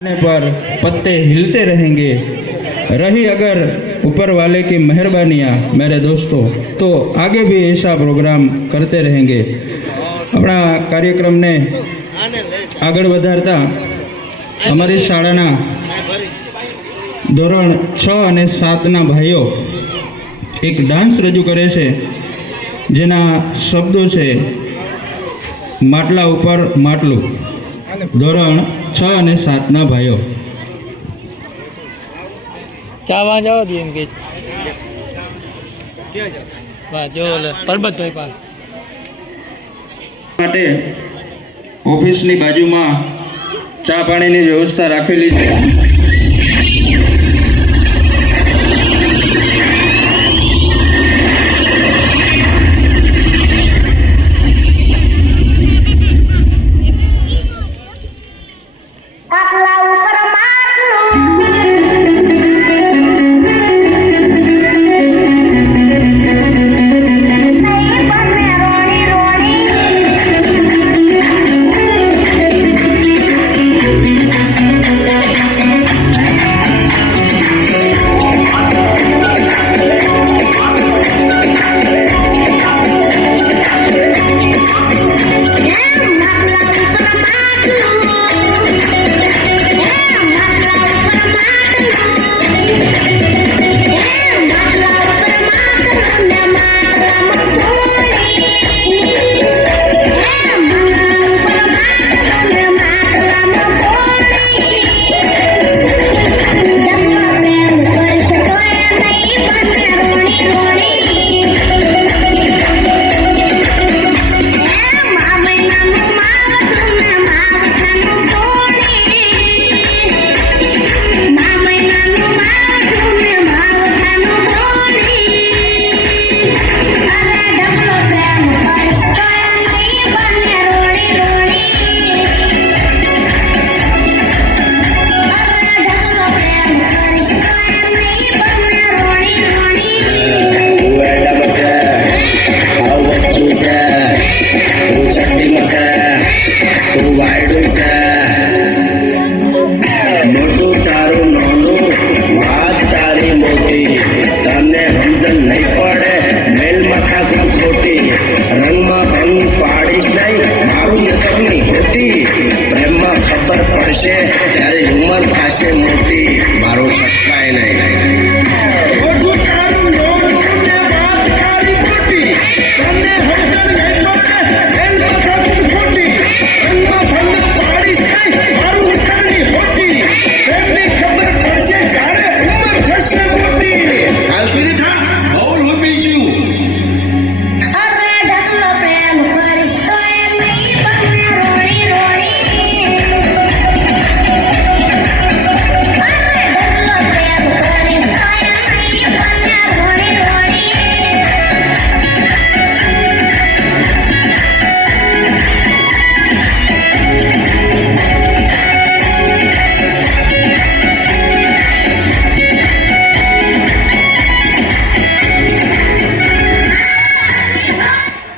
पर पत्ते हिलते रहेंगे। रही अगर ऊपर वाले की मेहरबानियाँ मेरे दोस्तों, तो आगे भी ऐसा प्रोग्राम करते रहेंगे। अपना कार्यक्रम ने આગળ વધારતા અમારી શાળાના ધોરણ 6 અને 7ના ભાઈઓ એક ડાન્સ રજૂ કરે છે, જેના શબ્દો છે માટલા ઉપર માટલું। ધોરણ 6 અને 7ના ભાઈઓ ચાવા જાઓ દી એમ કે વાહ જો પરબતભાઈ પા માટે ઓફિસની બાજુમાં ચા પાણીની વ્યવસ્થા રાખેલી છે। ત્યારે ઉંમર થશે